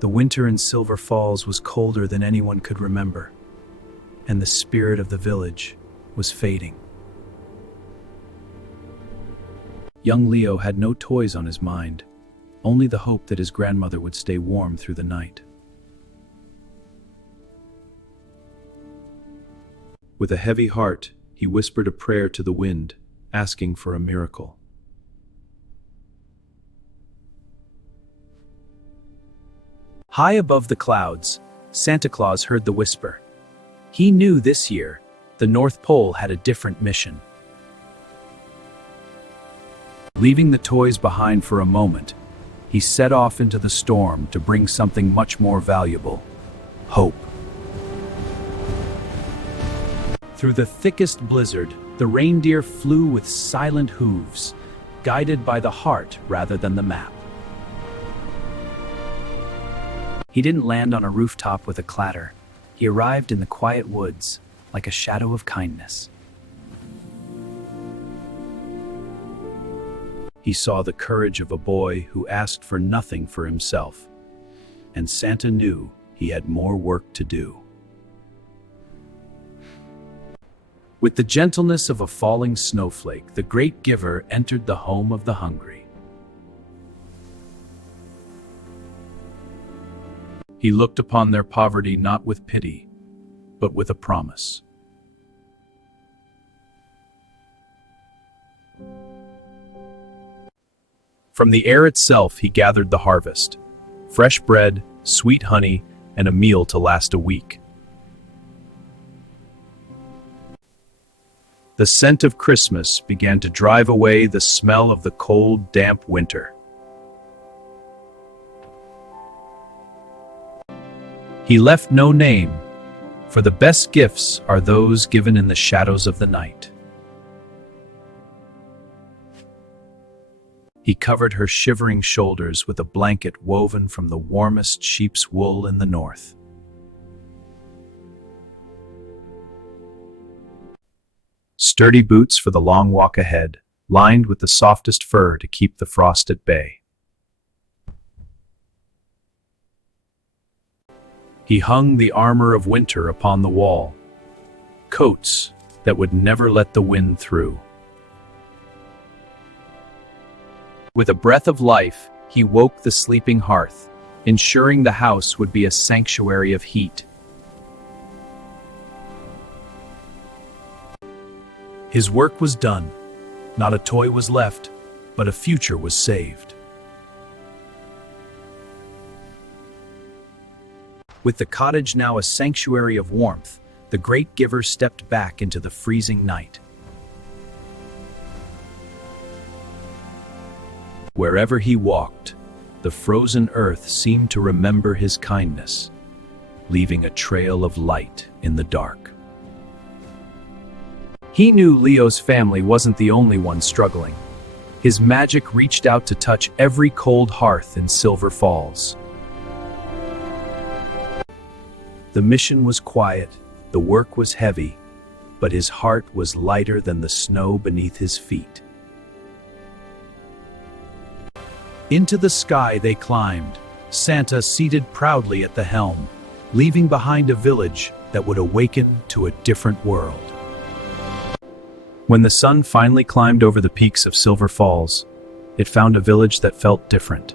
The winter in Silver Falls was colder than anyone could remember, and the spirit of the village was fading. Young Leo had no toys on his mind, only the hope that his grandmother would stay warm through the night. With a heavy heart, he whispered a prayer to the wind, asking for a miracle. High above the clouds, Santa Claus heard the whisper. He knew this year, the North Pole had a different mission. Leaving the toys behind for a moment, he set off into the storm to bring something much more valuable: hope. Through the thickest blizzard, the reindeer flew with silent hooves, guided by the heart rather than the map. He didn't land on a rooftop with a clatter. He arrived in the quiet woods, like a shadow of kindness. He saw the courage of a boy who asked for nothing for himself, and Santa knew he had more work to do. With the gentleness of a falling snowflake, the great giver entered the home of the hungry. He looked upon their poverty not with pity, but with a promise. From the air itself he gathered the harvest: fresh bread, sweet honey, and a meal to last a week. The scent of Christmas began to drive away the smell of the cold, damp winter. He left no name, for the best gifts are those given in the shadows of the night. He covered her shivering shoulders with a blanket woven from the warmest sheep's wool in the north. Sturdy boots for the long walk ahead, lined with the softest fur to keep the frost at bay. He hung the armor of winter upon the wall, coats that would never let the wind through. With a breath of life, he woke the sleeping hearth, ensuring the house would be a sanctuary of heat. His work was done. Not a toy was left, but a future was saved. With the cottage now a sanctuary of warmth, the great giver stepped back into the freezing night. Wherever he walked, the frozen earth seemed to remember his kindness, leaving a trail of light in the dark. He knew Leo's family wasn't the only one struggling. His magic reached out to touch every cold hearth in Silver Falls. The mission was quiet, the work was heavy, but his heart was lighter than the snow beneath his feet. Into the sky they climbed, Santa seated proudly at the helm, leaving behind a village that would awaken to a different world. When the sun finally climbed over the peaks of Silver Falls, it found a village that felt different.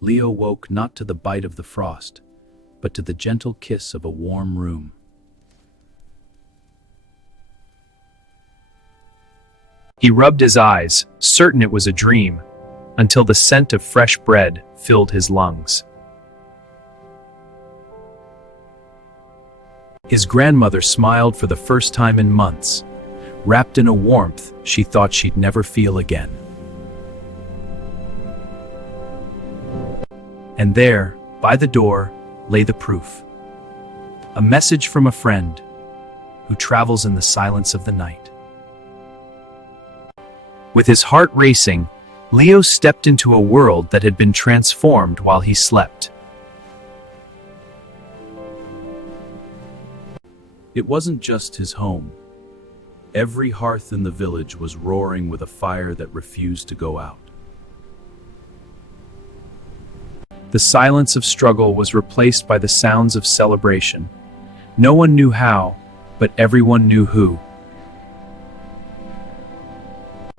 Leo woke not to the bite of the frost, but to the gentle kiss of a warm room. He rubbed his eyes, certain it was a dream, until the scent of fresh bread filled his lungs. His grandmother smiled for the first time in months, wrapped in a warmth she thought she'd never feel again. And there, by the door, lay the proof. A message from a friend who travels in the silence of the night. With his heart racing, Leo stepped into a world that had been transformed while he slept. It wasn't just his home. Every hearth in the village was roaring with a fire that refused to go out. The silence of struggle was replaced by the sounds of celebration. No one knew how, but everyone knew who.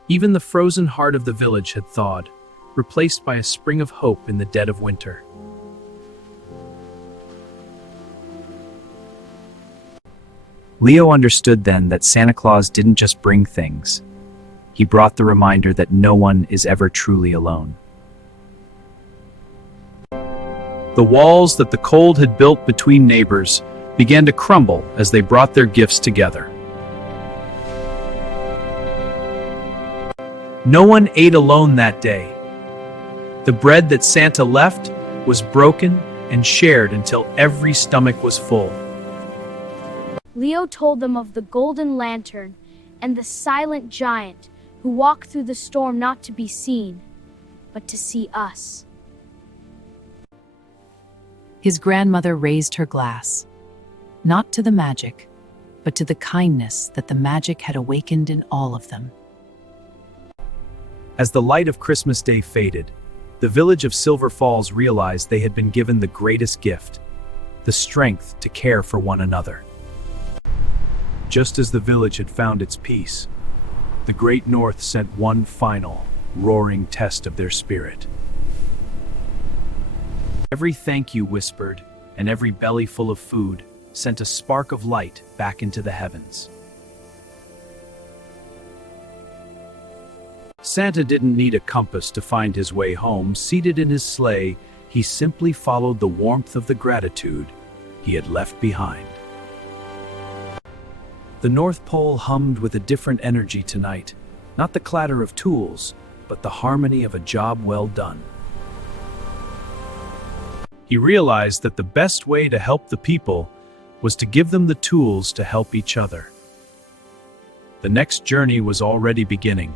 Even the frozen heart of the village had thawed, replaced by a spring of hope in the dead of winter. Leo understood then that Santa Claus didn't just bring things. He brought the reminder that no one is ever truly alone. The walls that the cold had built between neighbors began to crumble as they brought their gifts together. No one ate alone that day. The bread that Santa left was broken and shared until every stomach was full. Leo told them of the golden lantern and the silent giant who walked through the storm not to be seen, but to see us. His grandmother raised her glass, not to the magic, but to the kindness that the magic had awakened in all of them. As the light of Christmas Day faded, the village of Silver Falls realized they had been given the greatest gift, the strength to care for one another. Just as the village had found its peace, the Great North sent one final, roaring test of their spirit. Every thank you whispered, and every belly full of food sent a spark of light back into the heavens. Santa didn't need a compass to find his way home. Seated in his sleigh, he simply followed the warmth of the gratitude he had left behind. The North Pole hummed with a different energy tonight, not the clatter of tools, but the harmony of a job well done. He realized that the best way to help the people was to give them the tools to help each other. The next journey was already beginning.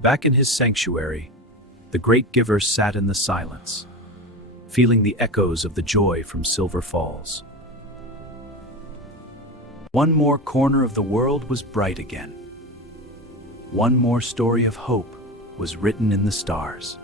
Back in his sanctuary, the great giver sat in the silence, feeling the echoes of the joy from Silver Falls. One more corner of the world was bright again. One more story of hope was written in the stars.